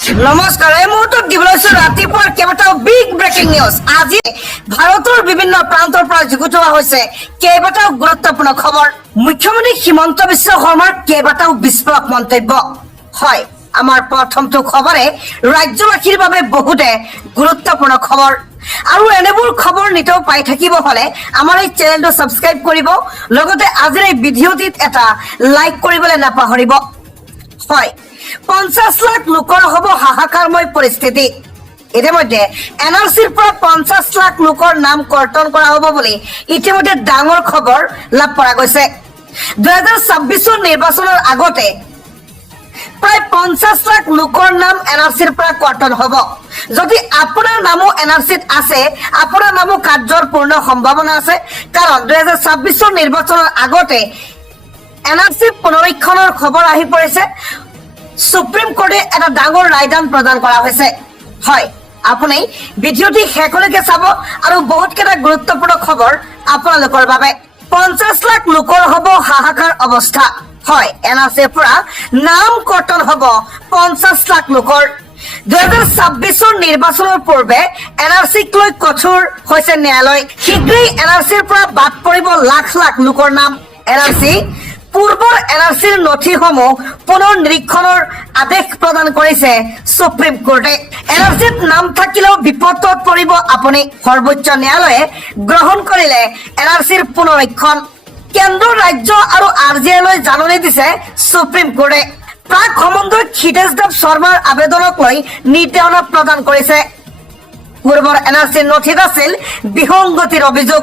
নমস্কাৰ, এই মুহূৰ্তত দিবলৈ ৰাতিপুৱাৰ কেইবাটাও বিগ ব্ৰেকিং নিউজ। আজি ভাৰতৰ বিভিন্ন প্ৰান্তৰ পৰা যুগুত হোৱা হৈছে কেইবাটাও গুৰুত্বপূৰ্ণ খবৰ। মুখ্যমন্ত্ৰী হিমন্ত বিশ্ব শৰ্মাৰ কেইবাটাও বিস্ফোৰক মন্তব্য। হয়, আমাৰ প্ৰথমটো খবৰে ৰাজ্যবাসীৰ বাবে বহুতে গুৰুত্বপূৰ্ণ খবৰ। আৰু এনেবোৰ খবৰ নিতৌ পাই থাকিব হলে আমাৰ এই চেনেলটো সাবস্ক্ৰাইব কৰিব, লগতে আজিৰ এই ভিডিঅ'টিত এটা লাইক কৰিবলৈ নাপাহৰিব। হয়, 50 লাখ লোকৰ হব হাহাকাৰময় পৰিস্থিতি। ইতিমধ্যে এনআৰচিৰ পৰা 50 লাখ লোকৰ নাম কৰ্তন কৰা হব বুলি ইতিমধ্যে ডাঙৰ খবৰ লাভ কৰা গৈছে। 2026 নিৰ্বাচনৰ আগতে প্ৰায় 50 লাখ লোকৰ নাম এনআৰচিৰ পৰা কৰ্তন হব। যদি আপোনাৰ নামো এনআৰচিত আছে, আপোনাৰ নামো কাৰ্যৰ পূৰ্ণ সম্ভাৱনা আছে, কাৰণ 2026 নিৰ্বাচনৰ আগতে এনআৰচি পুনৰীক্ষণৰ খবৰ আহি পৰিছে। সুপ্ৰিম কোৰ্টে এটা ডাঙৰ ৰায়দান প্ৰদান কৰা হৈছে। হয়, আপুনি ভিডিঅ'টি শেষলৈকে চাব আৰু বহুত কেইটা গুৰুত্বপূৰ্ণ খবৰ আপোনালোকৰ বাবে। 50 লাখ লোকৰ হব হাহাকাৰ অৱস্থা। হয়, এনআৰচিৰ পৰা নাম কৰ্তন হব 50 লাখ লোকৰ। 2026 নিৰ্বাচনৰ পূৰ্বে এনআৰচিক লৈ কঠোৰ হৈছে ন্যায়ালয়। শীঘ্ৰেই এনআৰচিৰ পৰা বাদ পৰিব লাখ লাখ লোকৰ নাম। এনআৰচি পূৰ্বৰ এনআৰচিৰ নথিসমূহ পুনৰ নিৰীক্ষণৰ আদেশ প্ৰদান কৰিছে সুপ্ৰিম কোৰ্টে। এনআৰচিত নাম থাকিলেও বিপদত পৰিব আপুনি। সৰ্বোচ্চ ন্যায়ালয়ে গ্ৰহণ কৰিলে এনআৰচিৰ পুনৰীক্ষণ। কেন্দ্ৰ, ৰাজ্য আৰু আৰজিআইলৈ জাননী দিছে সুপ্ৰিম কোৰ্টে। প্ৰাক সমন্বয়ক হিতেশ দেৱ শৰ্মাৰ আবেদনক লৈ নিৰ্দেশনা প্ৰদান কৰিছে। পূৰ্বৰ এনআৰচিৰ নথিত আছিল বিসংগতিৰ অভিযোগ।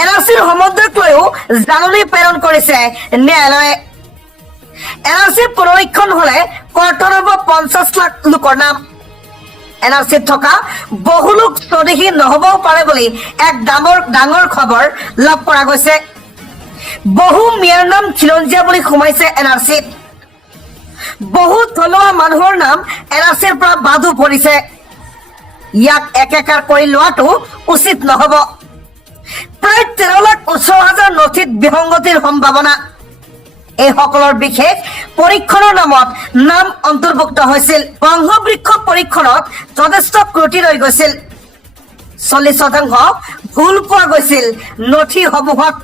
এনআৰচিৰ সমন্বয়ক লৈও জাননী প্ৰেৰণ কৰিছে ন্যায়ালয়ে। এনআৰচিৰ পুনৰীক্ষণ হলে কৰ্তন হব 50 লাখ লোকৰ নাম। এনআৰচিত থকা বহু লোক স্বদেশী নহবও পাৰে বুলি এক ডাঙৰ খবৰ লাভ কৰা গৈছে। বহু মিয়াৰ নাম খিলঞ্জীয়া বুলি সোমাইছে এনআৰচিত। বহু থলুৱা মানুহৰ নাম এনআৰচিৰ পৰা বাদো পৰিছে। ইয়াক একেকাৰ কৰি লোৱাটো উচিত নহব। প্ৰায় 13,18,000 নথিত বিসংগতিৰ সম্ভাৱনা। এইসকলৰ বিশেষ পৰীক্ষণৰ নামত নাম অন্তৰ্ভুক্ত হৈছিল। বংশবৃক্ষ পৰীক্ষণত যথেষ্ট ত্ৰুটি ৰৈ গৈছিল। 40% ভুল পোৱা গৈছিল নথিসমূহত।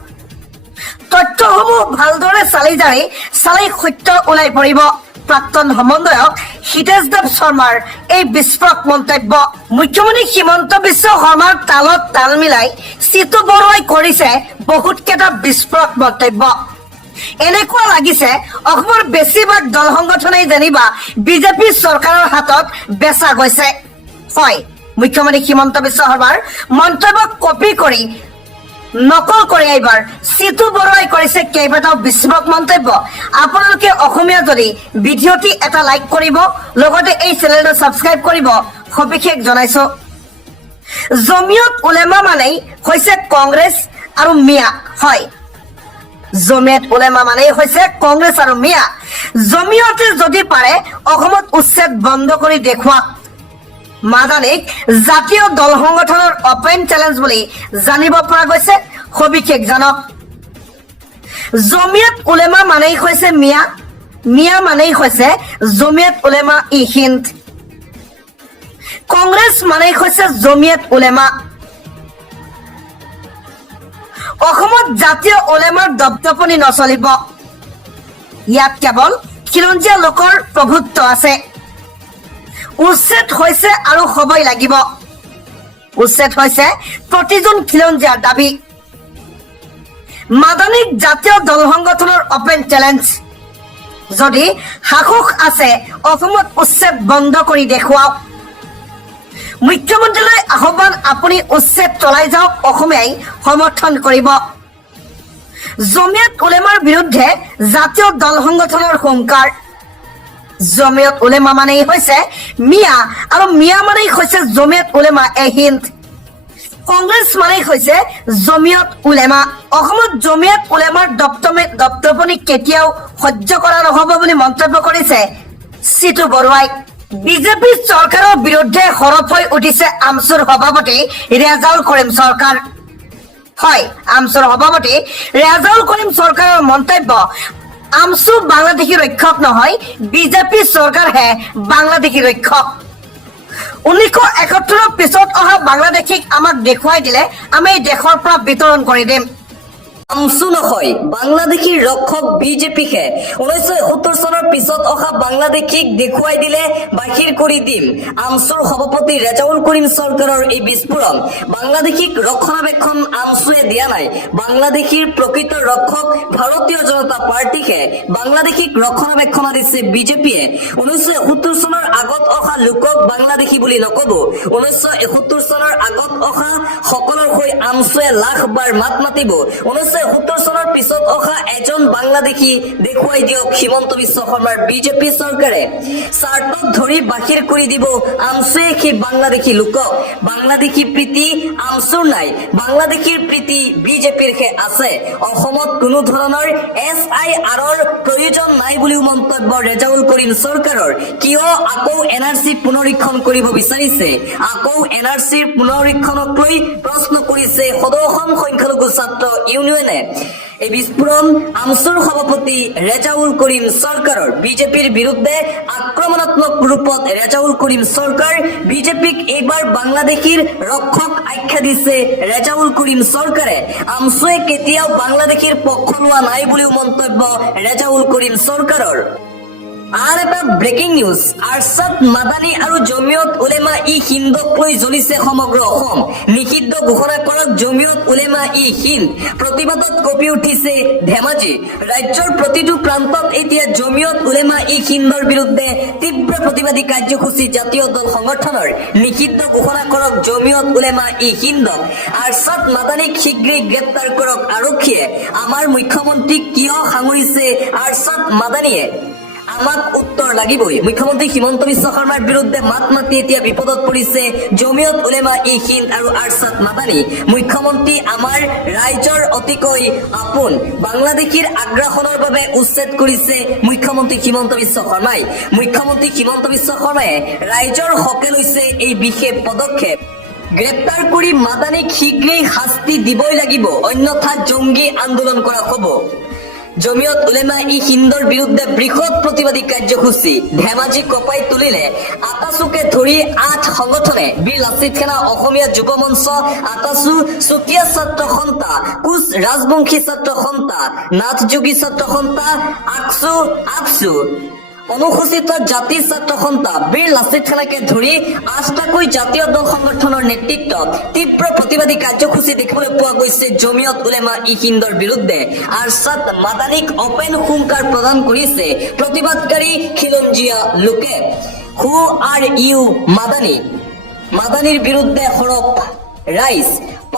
তথ্যসমূহ ভালদৰে চালি সত্য ওলাই পৰিব। প্ৰাক্তন সমন্বয়ক হিতেশ দেৱ শৰ্মাৰ এই বিস্ফোৰক মন্তব্য। মুখ্যমন্ত্ৰী হিমন্ত বিশ্ব শৰ্মাৰ তালত তাল মিলাই চিতু বৰুৱাই কৰিছে বহুত কেইটা বিস্ফোৰক মন্তব্য। এনেকুৱা লাগিছে অসমৰ বেছিভাগ দল সংগঠনেই যেনিবা বিজেপি চৰকাৰৰ হাতত বেচা গৈছে। হয়, মুখ্যমন্ত্ৰী হিমন্ত বিশ্ব শৰ্মাৰ মন্তব্যক কপি কৰি নকল কৰি এইবাৰ চিতু বৰুৱাই কৰিছে কেইবাটাও বিস্ফোৰক মন্তব্য। আপোনালোকে অসমীয়া যদি ভিডিঅ'টি এটা লাইক কৰিব, লগতে এই চেনেলটো সাবস্ক্ৰাইব কৰিব সবিশেষ জনাইছো। জমিয়ত উলেমা মানেই হৈছে কংগ্ৰেছ আৰু মিয়া। হয়, জমিয়ত উলেমা মানেই হৈছে কংগ্ৰেছ আৰু মিয়া। জমিয়তে যদি পাৰে অসমত উচ্ছেদ বন্ধ কৰি দেখুৱাওক। মাদানীক জাতীয় দল সংগঠনৰ অপেন চেলেঞ্জ বুলি জানিব পৰা গৈছে। সবিশেষ জানক। জমিয়ত উলেমা মানেই হৈছে মিয়া, মিয়া মানেই হৈছে জমিয়ত উলেমা ই হিন্দ। কংগ্ৰেছ মানেই হৈছে জমিয়ত উলেমা। অসমত জাতীয় উলেমাৰ দপদপনি নচলিব। ইয়াত কেৱল খিলঞ্জীয়া লোকৰ প্ৰভুত্ব আছে। উচ্ছেদ হৈছে আৰু হবই লাগিব। উচ্ছেদ হৈছে প্ৰতিজন খিলঞ্জীয়াৰ দাবী। মাদানীক জাতীয় দল সংগঠনৰ অপেন চেলেঞ্জ। যদি সাহস আছে অসমত উচ্ছেদ বন্ধ কৰি দেখুৱাওক। মুখ্যমন্ত্ৰীলৈ আহ্বান, আপুনি উচ্ছেদ চলাই যাওক, অসমীয়াই সমৰ্থন কৰিব। জমিয়ত উলেমাৰ বিৰুদ্ধে জাতীয় দল সংগঠনৰ হুংকাৰ। জমিয়ত উলেমা মানেই হৈছে মিয়া আৰু মিয়া মানেই হৈছে জমিয়ত উলেমা এ হিন্দ। কংগ্ৰেছ মানেই হৈছে জমিয়ত উলেমা। অসমত জমিয়ত উলেমাৰ দপদপনি কেতিয়াও সহ্য কৰা নহব বুলি মন্তব্য কৰিছে চিতু বৰুৱাই। বিজেপি চৰকাৰৰ বিৰুদ্ধে সৰব হৈ উঠিছে আমচুৰ সভাপতি ৰেজাউল কৰিম চৰকাৰ। হয়, আমচুৰ সভাপতি ৰেজাউল কৰিম চৰকাৰৰ মন্তব্য আমছু বাংলাদেশী ৰক্ষক নহয়, বিজেপি চৰকাৰহে বাংলাদেশী ৰক্ষক। 1971 পিছত অহা বাংলাদেশীক আমাক দেখুৱাই দিলে আমি এই দেশৰ পৰা বিতৰণ কৰি দিম। আমছু নহয়, বাংলাদেশীৰ ৰক্ষক বিজেপিকে 1971 চনৰ পিছত অহা বাংলাদেশীক দেখুৱাই দিলে বাহিৰ কৰি দিম। আমছুৰ সভাপতি ৰেজাউল কৰিম চৰকাৰৰ এই বিস্ফোৰণ। বাংলাদেশীক ৰক্ষণাবেক্ষণ আমছুৱে দিয়া নাই। বাংলাদেশীৰ প্ৰকৃত ৰক্ষক ভাৰতীয় জনতা পাৰ্টীকে, বাংলাদেশীক ৰক্ষণাবেক্ষণ দিছে বিজেপিয়ে। 1971 চনৰ আগত অহা লোকক বাংলাদেশী বুলি নকব। 1971 চনৰ আগত অহা সকলৰ হৈ আমছুৱে লাখবাৰ মাত মাতিব। 1970 চনৰ পিছত অহা এজন বাংলাদেশী দেখুৱাই দিয়ক হিমন্ত বিশ্ব শৰ্মাৰ বিজেপি চৰকাৰে। স্বাৰ্থক ধৰি বাহিৰ কৰি দিব আমছুৱে সেই বাংলাদেশী লোকক। বাংলাদেশী প্ৰীতি আমছুৰ নাই, বাংলাদেশীৰ প্ৰীতি বিজেপিৰহে আছে। অসমত কোনো ধৰণৰ SIRৰ প্ৰয়োজন নাই বুলিও মন্তব্য ৰেজাউল কৰিম চৰকাৰৰ। কিয় আকৌ NRC পুনৰীক্ষণ কৰিব বিচাৰিছে? আকৌ NRCৰ পুনৰীক্ষণক লৈ প্ৰশ্ন কৰিছে সদৌ অসম সংখ্যালঘু ছাত্ৰ ইউনিয়নে। এই বিস্ফোৰণ আমছুৰ সভাপতি ৰেজাউল কৰিম চৰকাৰৰ। বিজেপিৰ বিৰুদ্ধে আক্ৰমণাত্মক ৰূপত ৰেজাউল কৰিম চৰকাৰ। বিজেপিক এইবাৰ বাংলাদেশীৰ ৰক্ষক আখ্যা দিছে ৰেজাউল কৰিম চৰকাৰে। আমছুৱে কেতিয়াও বাংলাদেশীৰ পক্ষ লোৱা নাই বুলিও মন্তব্য ৰেজাউল কৰিম চৰকাৰৰ। আৰ এটা ব্ৰেকিং নিউজ, আৰশাদ মাদানী আৰু জমিয়ত উলেমা ই হিন্দক লৈ জ্বলিছে সমগ্ৰ অসম। নিষিদ্ধ ঘোষণা কৰক জমিয়ত উলেমা ই হিন্দ। প্ৰতিবাদত কঁপি উঠিছে ধেমাজি। ৰাজ্যৰ প্ৰতিটো প্ৰান্তত এতিয়া জমিয়ত উলেমা ই হিন্দৰ বিৰুদ্ধে তীব্ৰ প্ৰতিবাদী কাৰ্যসূচী জাতীয় দল সংগঠনৰ। নিষিদ্ধ ঘোষণা কৰক জমিয়ত উলেমা ই হিন্দক। আৰশাদ মাদানীক শীঘ্ৰেই গ্ৰেপ্তাৰ কৰক আৰক্ষীয়ে। আমাৰ মুখ্যমন্ত্ৰীক কিয় সাঙুৰিছে আৰশাদ মাদানীয়ে? আমাক উত্তৰ লাগিবই। মুখ্যমন্ত্ৰী হিমন্ত বিশ্ব শৰ্মাৰ বিৰুদ্ধে মাত মাতি এতিয়া বিপদত পৰিছে জমিয়ত উলেমা ই হিন্দ আৰু আৰশাদ মাদানী। মুখ্যমন্ত্ৰী আমাৰ ৰাইজৰ অতিকৈ আপোন। বাংলাদেশীৰ আগ্ৰাসনৰ বাবে উচ্ছেদ কৰিছে মুখ্যমন্ত্ৰী হিমন্ত বিশ্ব শৰ্মাই। মুখ্যমন্ত্ৰী হিমন্ত বিশ্ব শৰ্মাই ৰাইজৰ হকে লৈছে এই বিশেষ পদক্ষেপ। গ্ৰেপ্তাৰ কৰি মাদানীক শীঘ্ৰেই শাস্তি দিবই লাগিব, অন্যথা জঙ্গী আন্দোলন কৰা হ'ব। জমিয়ত উলেমা ই হিন্দৰ বিৰুদ্ধে বৃহৎ প্ৰতিবাদী কাৰ্যসূচী। ধেমাজি কঁপাই তুলিলে আটাচুকে ধৰি 8 সংগঠনে। বীৰ লাচিত সেনা অসমীয়া যুৱ মঞ্চ, আটাচু, চুতীয়া ছাত্ৰ সন্থা, কোচ ৰাজবংশী ছাত্ৰ সন্থা, নাথযোগী ছাত্ৰ সন্থা, আপচু, অনুসূচিত জাতি ছাত্ৰ সন্থা, বীৰ লাচিত সেনাকে ধৰি 8টাকৈ জাতীয় দল সংগঠনৰ নেতৃত্বত তীব্ৰ প্ৰতিবাদী কাৰ্যসূচী দেখিবলৈ পোৱা গৈছে জমিয়ত উলেমা ই হিন্দৰ বিৰুদ্ধে। আৰশাদ মাদানীক অপেন হুংকাৰ প্ৰদান কৰিছে প্ৰতিবাদকাৰী খিলঞ্জীয়া লোকে। হু আৰ ইউ মাদানী? মাদানীৰ বিৰুদ্ধে সৰব ৰাইজ।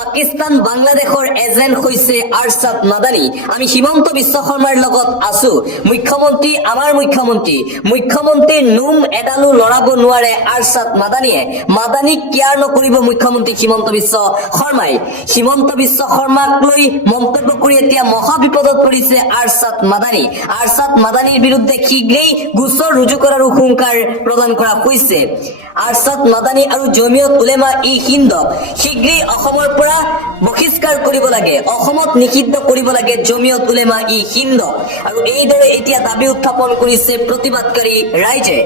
পাকিস্তান বাংলাদেশৰ এজেণ্ট হৈছে আৰশাদ মাদানী। আমি হিমন্ত বিশ্ব শৰ্মাৰ লগত আছো। মুখ্যমন্ত্ৰী আমাৰ মুখ্যমন্ত্ৰী। মুখ্যমন্ত্ৰীৰ নোম এডালো লৰাব নোৱাৰে আৰশাদ মাদানীয়ে। মাদানীক কেয়াৰ নকৰিব মুখ্যমন্ত্ৰী হিমন্ত বিশ্ব শৰ্মাই। হিমন্ত বিশ্ব শৰ্মাক লৈ মন্তব্য কৰি এতিয়া মহা বিপদত পৰিছে আৰশাদ মাদানী। আৰশাদ মাদানীৰ বিৰুদ্ধে শীঘ্ৰেই গোচৰ ৰুজু কৰাৰো হুংকাৰ প্ৰদান কৰা হৈছে। আৰশাদ মাদানী আৰু জমিয়ত উলেমা ই হিন্দক শীঘ্ৰেই অসমৰ পৰা বহিষ্কাৰ কৰিব লাগে। অসমত নিষিদ্ধ কৰিব লাগে জমিয়ত উলেমা ই হিন্দক। আৰু এইদৰে এতিয়া দাবী উত্থাপন কৰিছে প্ৰতিবাদকাৰী ৰাইজে।